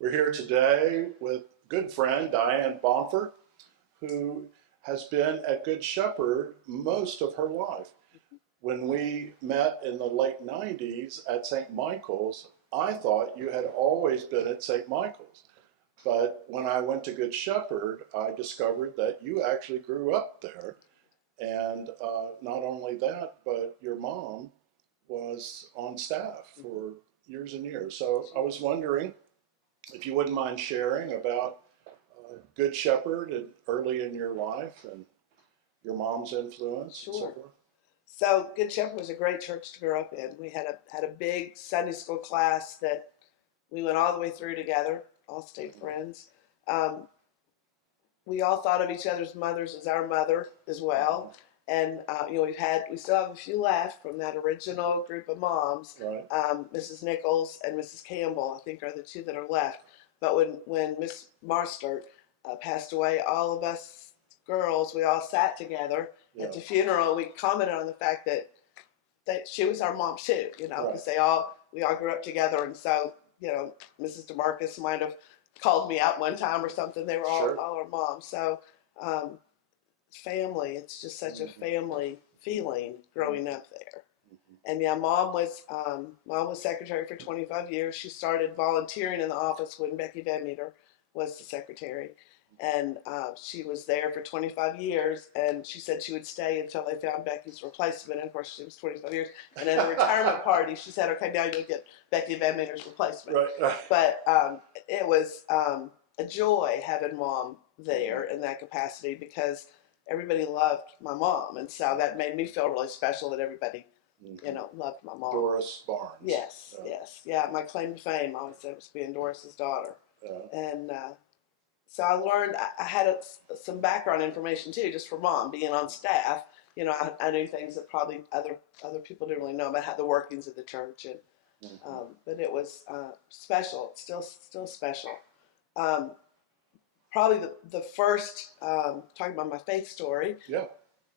We're here today with good friend Diane Bonfert, who has been at Good Shepherd most of her life. When we met in the late 90s at St. Michael's, I thought you had always been at St. Michael's. But when I went to Good Shepherd, I discovered that you actually grew up there. And not only that, but your mom was on staff for years and years. So I was wondering if you wouldn't mind sharing about Good Shepherd and early in your life and your mom's influence and so Sure. forth. So Good Shepherd was a great church to grow up in. We had a big Sunday school class that we went all the way through together, all stayed friends. We all thought of each other's mothers as our mother as well. And we still have a few left from that original group of moms. Right. Mrs. Nichols and Mrs. Campbell, I think, are the two that are left. But when Miss Marstert passed away, all of us girls, we all sat together at the funeral. We commented on the fact that she was our mom too, because we all grew up together. And so, Mrs. DeMarcus might have called me out one time or something. They were all our moms. So, family, it's just such a family feeling growing up there. And yeah, mom was secretary for 25 years. She started volunteering in the office when Becky Van Meter was the secretary. And she was there for 25 years, and she said she would stay until they found Becky's replacement. And of course, she was 25 years. And in the retirement party, she said, "Okay, now you'll get Becky Van Meter's replacement." Right. But it was a joy having mom there in that capacity because everybody loved my mom, and so that made me feel really special that everybody, loved my mom. Doris Barnes. Yes, yeah. My claim to fame, I always said, was being Doris's daughter, and. So I learned, I had some background information too, just for mom being on staff. I knew things that probably other people didn't really know about how the workings of the church, and but it was special, still special. Probably the first, talking about my faith story,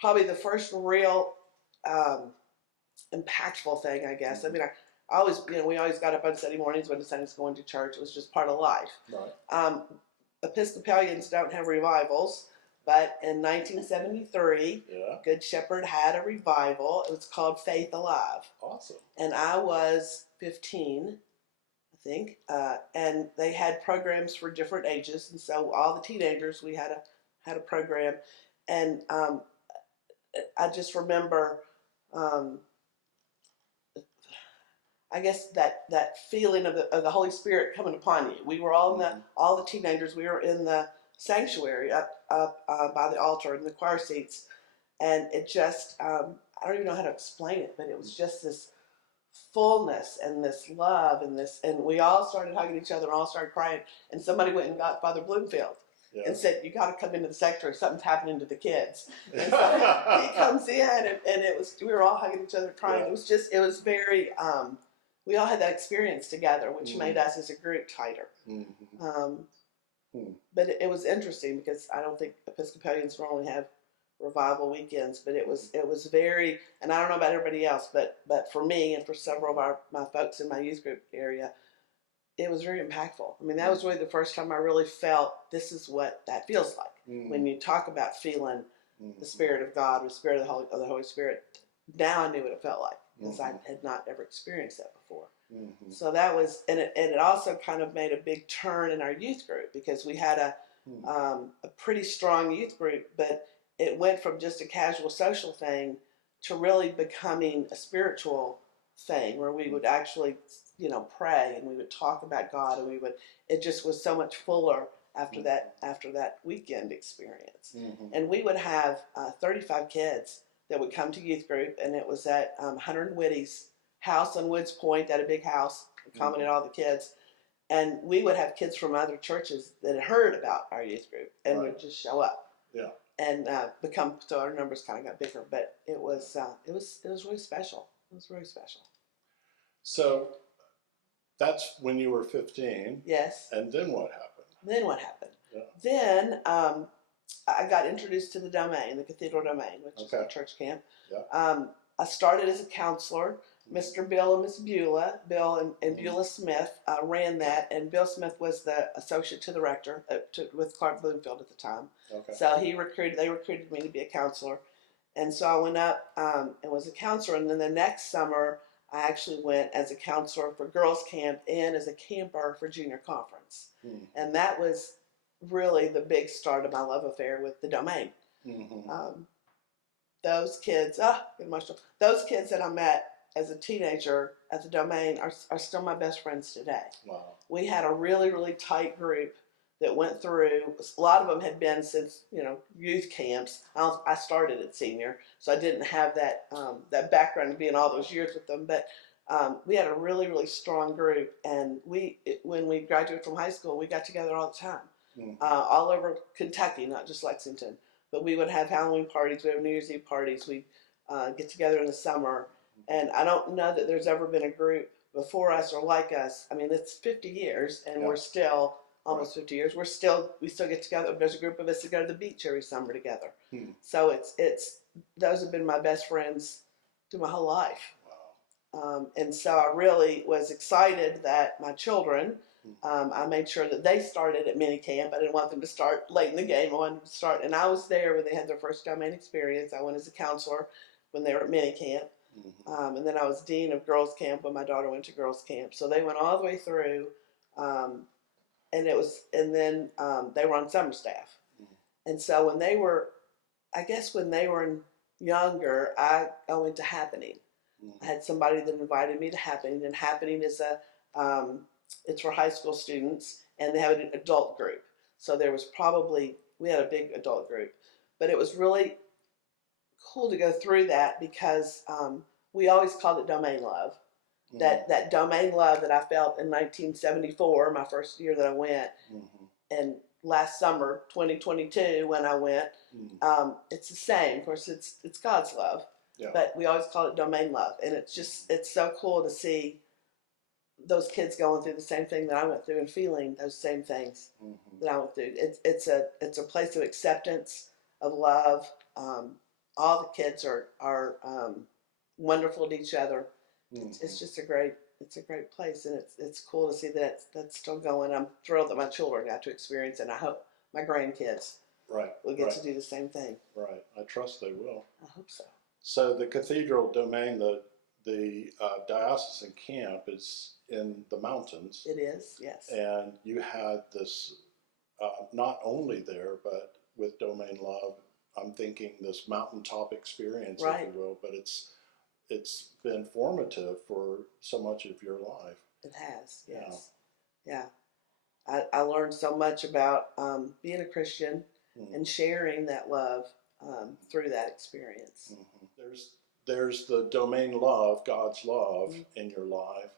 probably the first real impactful thing, I guess. I mean, I always, we always got up on Sunday mornings when the Sundays going to church. It was just part of life. Right. Episcopalians don't have revivals, but in 1973, Good Shepherd had a revival. It was called Faith Alive. Awesome. And I was 15, I think, and they had programs for different ages, and so all the teenagers, we had a program, and I just remember. I guess that feeling of the Holy Spirit coming upon you. We were all all the teenagers. We were in the sanctuary up by the altar in the choir seats, and it just I don't even know how to explain it, but it was just this fullness and this love and we all started hugging each other and all started crying. And somebody went and got Father Bloomfield. And said, "You got to come into the sanctuary. Something's happening to the kids." And so he comes in, and we were all hugging each other, crying. It was very. We all had that experience together, which made us as a group tighter. But it was interesting because I don't think Episcopalians normally have revival weekends, but it was very, and I don't know about everybody else, but for me and for several of my folks in my youth group area, it was very impactful. I mean, that was really the first time I really felt this is what that feels like. When you talk about feeling the Spirit of God or the Spirit of the Holy Spirit, now I knew what it felt like. Because I had not ever experienced that before. So that was, and it also kind of made a big turn in our youth group because we had a pretty strong youth group, but it went from just a casual social thing to really becoming a spiritual thing where we would actually, pray and we would talk about God and it just was so much fuller after that weekend experience. And we would have 35 kids that would come to youth group, and it was at Hunter and Whitty's house on Woods Point, at a big house, accommodated all the kids. And we would have kids from other churches that had heard about our youth group and would just show up. And so our numbers kind of got bigger, but it was really special. It was really special. So that's when you were 15. Yes. And then what happened? Then I got introduced to the domain, the Cathedral Domain, which is a church camp. I started as a counselor. Mr. Bill and Miss Beulah, Bill and Beulah Smith ran that, and Bill Smith was the associate to the rector with Clark Bloomfield at the time. Okay. So they recruited me to be a counselor, and so I went up and was a counselor. And then the next summer, I actually went as a counselor for girls' camp and as a camper for junior conference, and that was really the big start of my love affair with the Domain. Those kids, get emotional. Those kids that I met as a teenager at the Domain are still my best friends today. Wow. We had a really, really tight group that went through. A lot of them had been since, youth camps. I started at senior, so I didn't have that background of being all those years with them. But we had a really, really strong group, and when we graduated from high school, we got together all the time, all over Kentucky, not just Lexington. But we would have Halloween parties, we have New Year's Eve parties, we'd get together in the summer. And I don't know that there's ever been a group before us or like us. I mean, it's 50 years, and we're still, almost 50 years, we still get together. There's a group of us that go to the beach every summer together. So it's those have been my best friends through my whole life. Wow. And so I really was excited that my children, I made sure that they started at mini camp. I didn't want them to start late in the game. I wanted them to start, and I was there when they had their first Domain experience. I went as a counselor when they were at mini camp, and then I was dean of girls camp when my daughter went to girls camp. So they went all the way through, and then they were on summer staff. And so when they were younger, I went to Happening. I had somebody that invited me to Happening, and Happening is it's for high school students, and they have an adult group. So we had a big adult group, but it was really cool to go through that because we always called it Domain Love. That Domain love that I felt in 1974, my first year that I went, and last summer, 2022, when I went, it's the same. Of course, it's God's love, but we always call it Domain Love, and it's so cool to see those kids going through the same thing that I went through and feeling those same things that I went through. It's a place of acceptance, of love. All the kids are wonderful to each other. It's just a great place, and it's cool to see that that's still going. I'm thrilled that my children got to experience it, and I hope my grandkids will get to do the same thing. Right. I trust they will. I hope so. So the Cathedral Domain, the diocesan camp is in the mountains. It is, yes. And you had this, not only there, but with Domain Love, I'm thinking this mountaintop experience, if you will, but it's been formative for so much of your life. It has, yes. Yeah. I learned so much about being a Christian and sharing that love through that experience. There's the Domain Love, God's love in your life.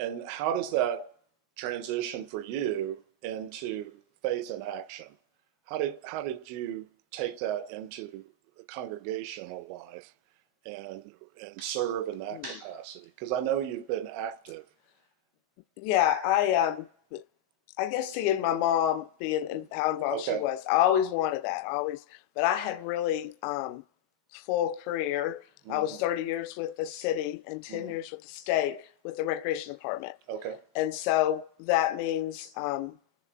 And how does that transition for you into faith and action? How did you take that into a congregational life and serve in that capacity? Because I know you've been active. Yeah, I guess seeing my mom being and how involved she was, I always wanted that. But I had really full career. I was 30 years with the city and 10 years with the state with the recreation department. Okay. And so that means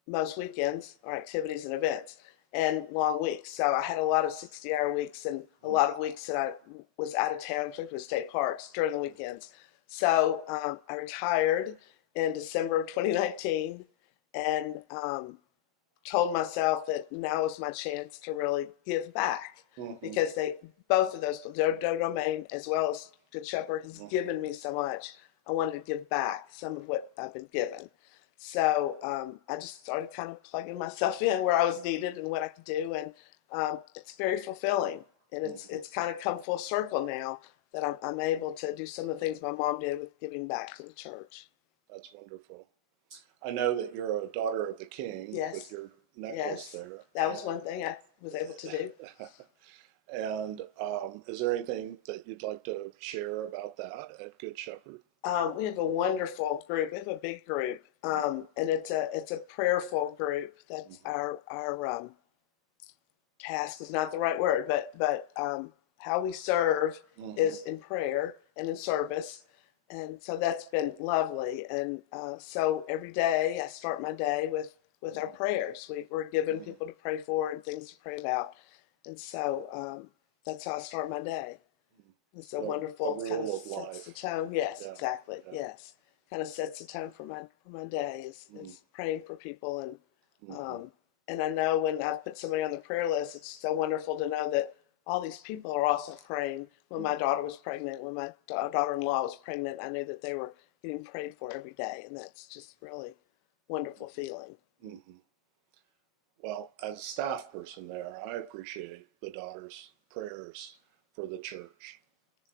most weekends are activities and events and long weeks. So I had a lot of 60-hour weeks and a lot of weeks that I was out of town, particularly with state parks during the weekends. So I retired in December of 2019 and told myself that now was my chance to really give back. Because both of those, their Domain as well as Good Shepherd, has given me so much. I wanted to give back some of what I've been given. So I just started kind of plugging myself in where I was needed and what I could do, and it's very fulfilling. And it's kind of come full circle now that I'm able to do some of the things my mom did with giving back to the church. That's wonderful. I know that you're a daughter of the King with your necklace there. That was one thing I was able to do. And is there anything that you'd like to share about that at Good Shepherd? We have a wonderful group. We have a big group, and it's a prayerful group. That's our task is not the right word, but how we serve is in prayer and in service. and so that's been lovely. And so every day I start my day with our prayers. We're given people to pray for and things to pray about, and so that's how I start my day. It's a wonderful kind of sets the tone. Yes, Yeah. exactly. Yeah. Yes, kind of sets the tone for my day is praying for people, and I know when I've put somebody on the prayer list, it's so wonderful to know that all these people are also praying. When my daughter was pregnant, when my daughter-in-law was pregnant, I knew that they were getting prayed for every day, and that's just really wonderful feeling. Mm-hmm. Well, as a staff person there, I appreciate the daughters' prayers for the church,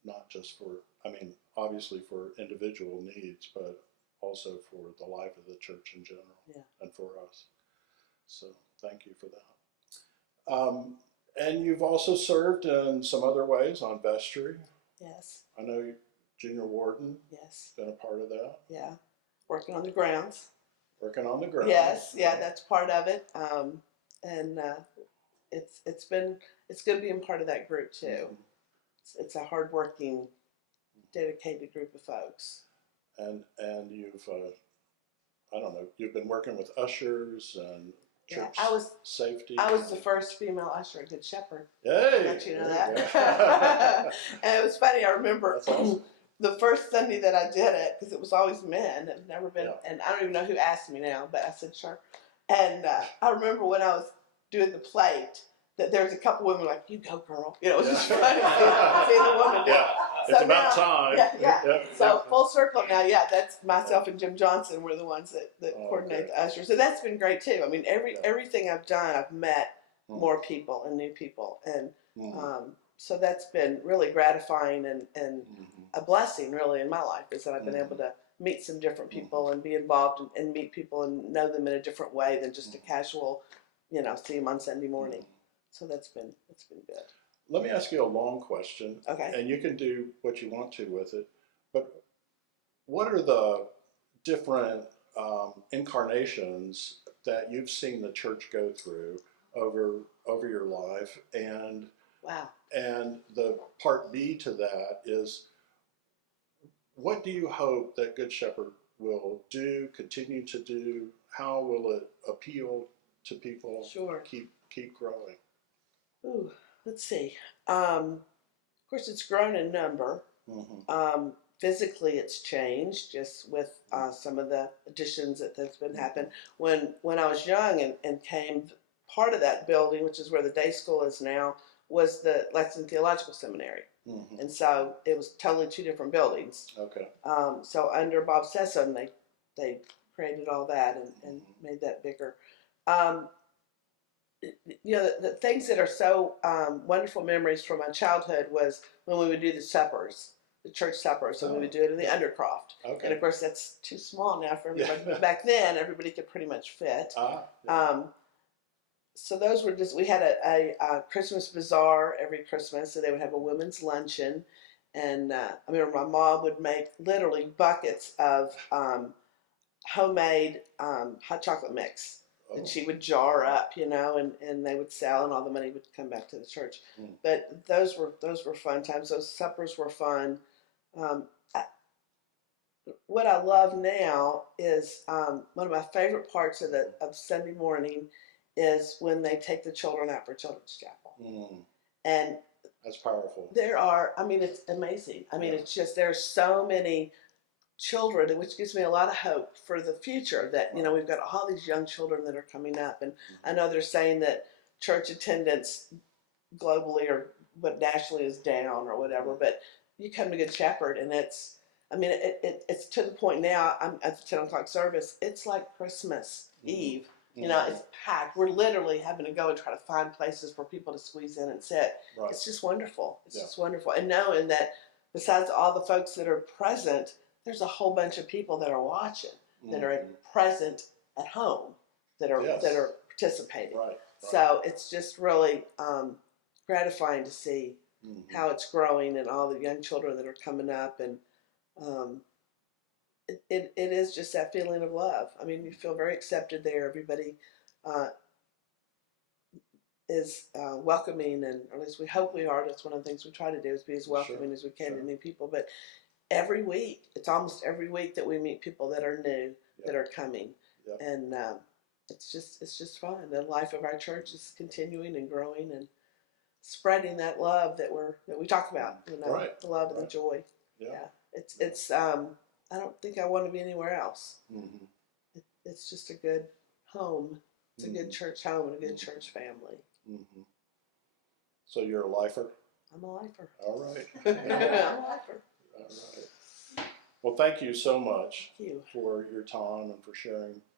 not just for, I mean, obviously for individual needs, but also for the life of the church in general and for us. So thank you for that. And you've also served in some other ways on vestry. Yes. I know junior warden. Yes. Been a part of that. Yeah. Working on the grounds. Working on the grounds. Yes. Yeah, that's part of it. And it's good being part of that group too. Mm-hmm. It's a hardworking, dedicated group of folks. And you've I don't know, you've been working with ushers and church safety. I was the first female usher at Good Shepherd. Hey, I'll let you know that. And it was funny. I remember awesome. The first Sunday that I did it, because it was always men. I've never been, and I don't even know who asked me now, but I said sure. And I remember when I was doing the plate, that there was a couple women like, "You go, girl." You know, it was just funny seeing the woman do it. So it's about time. Yeah. So full circle now. Yeah, that's myself and Jim Johnson were the ones that coordinate the ushers. So that's been great too. I mean, everything I've done, I've met more people and new people, and so that's been really gratifying and a blessing really in my life, is that I've been able to meet some different people and be involved and meet people and know them in a different way than just a casual, see them on Sunday morning. So that's been good. Let me ask you a long question. Okay. And you can do what you want to with it. But what are the different incarnations that you've seen the church go through over your life? And wow. And the part B to that is, what do you hope that Good Shepherd will do, continue to do? How will it appeal to people? Sure. Keep growing. Ooh, let's see. Of course, it's grown in number. Mm-hmm. Physically, it's changed just with some of the additions that's been happening. When I was young and came, part of that building, which is where the day school is now, was the Lexington Theological Seminary. Mm-hmm. And so it was totally two different buildings. Okay. So under Bob Sessom, they created all that and made that bigger. The things that are so wonderful memories from my childhood was when we would do the suppers, the church suppers, and we would do it in the Undercroft. Okay. And of course, that's too small now for everybody. But back then, everybody could pretty much fit. So those were we had a Christmas bazaar every Christmas, so they would have a women's luncheon. And I remember my mom would make literally buckets of homemade hot chocolate mix. And she would jar up, and they would sell, and all the money would come back to the church. But those were fun times. Those suppers were fun. What I love now is one of my favorite parts of Sunday morning is when they take the children out for Children's Chapel. And that's powerful. It's amazing. It's just, there's so many children, which gives me a lot of hope for the future, that we've got all these young children that are coming up, and I know they're saying that church attendance globally or nationally is down or whatever, but you come to Good Shepherd and it's to the point now. I'm at the 10 o'clock service, it's like Christmas Eve. It's packed. We're literally having to go and try to find places for people to squeeze in and sit. Right. It's just wonderful. It's just wonderful. And knowing that besides all the folks that are present, there's a whole bunch of people that are watching, that are present at home, that are participating. Right. So it's just really gratifying to see how it's growing and all the young children that are coming up, and it is just that feeling of love. You feel very accepted there. Everybody is welcoming, and at least we hope we are. That's one of the things we try to do, is be as welcoming as we can to new people. But every week. It's almost every week that we meet people that are new, that are coming, and it's just fun. The life of our church is continuing and growing and spreading that love that we talk about. You know, Right. the love and the joy. Yeah. It's I don't think I want to be anywhere else. Mm-hmm. It's just a good home. It's a good church home and a good Mm-hmm. church family. Mm-hmm. So you're a lifer? I'm a lifer. All right. I'm a lifer. All right. Well, thank you so much Thank you. for your time and for sharing